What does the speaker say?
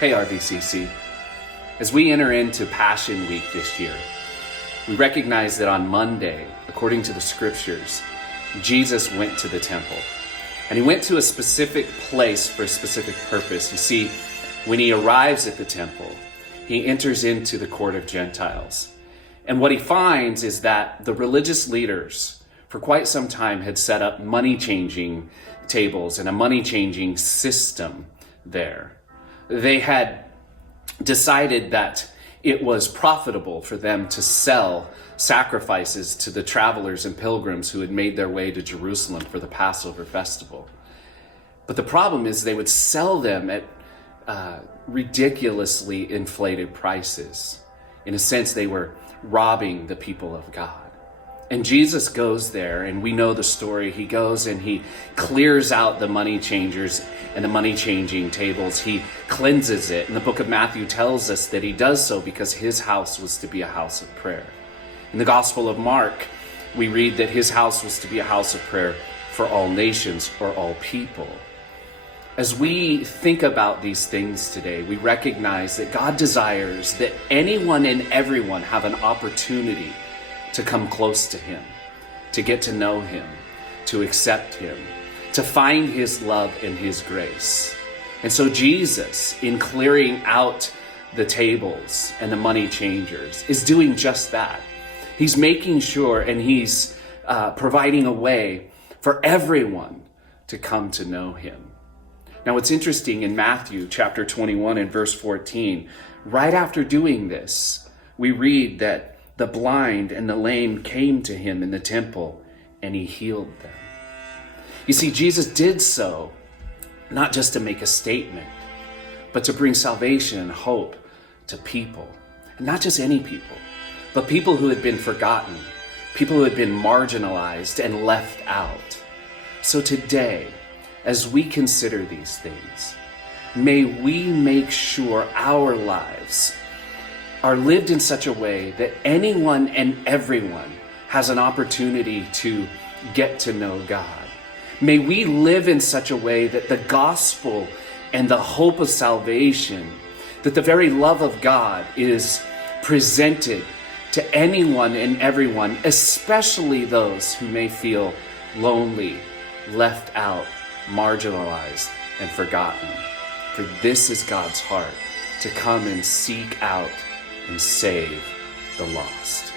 Hey RVCC, as we enter into Passion Week this year, we recognize that on Monday, according to the scriptures, Jesus went to the temple. And he went to a specific place for a specific purpose. You see, when he arrives at the temple, he enters into the court of Gentiles. And what he finds is that the religious leaders for quite some time had set up money-changing tables and a money-changing system there. They had decided that it was profitable for them to sell sacrifices to the travelers and pilgrims who had made their way to Jerusalem for the Passover festival. But the problem is they would sell them at ridiculously inflated prices. In a sense, they were robbing the people of God. And Jesus goes there, and we know the story. He goes and he clears out the money changers and the money changing tables. He cleanses it. And the book of Matthew tells us that he does so because his house was to be a house of prayer. In the Gospel of Mark, we read that his house was to be a house of prayer for all nations or all people. As we think about these things today, we recognize that God desires that anyone and everyone have an opportunity to come close to him, to get to know him, to accept him, to find his love and his grace. And so Jesus, in clearing out the tables and the money changers, is doing just that. He's making sure and he's providing a way for everyone to come to know him. Now, what's interesting in Matthew chapter 21 and verse 14, right after doing this, we read that the blind and the lame came to him in the temple and he healed them. You see, Jesus did so not just to make a statement, but to bring salvation and hope to people. And not just any people, but people who had been forgotten, people who had been marginalized and left out. So today, as we consider these things, may we make sure our lives are lived in such a way that anyone and everyone has an opportunity to get to know God. May we live in such a way that the gospel and the hope of salvation, that the very love of God is presented to anyone and everyone, especially those who may feel lonely, left out, marginalized, and forgotten. For this is God's heart, to come and seek out and save the lost.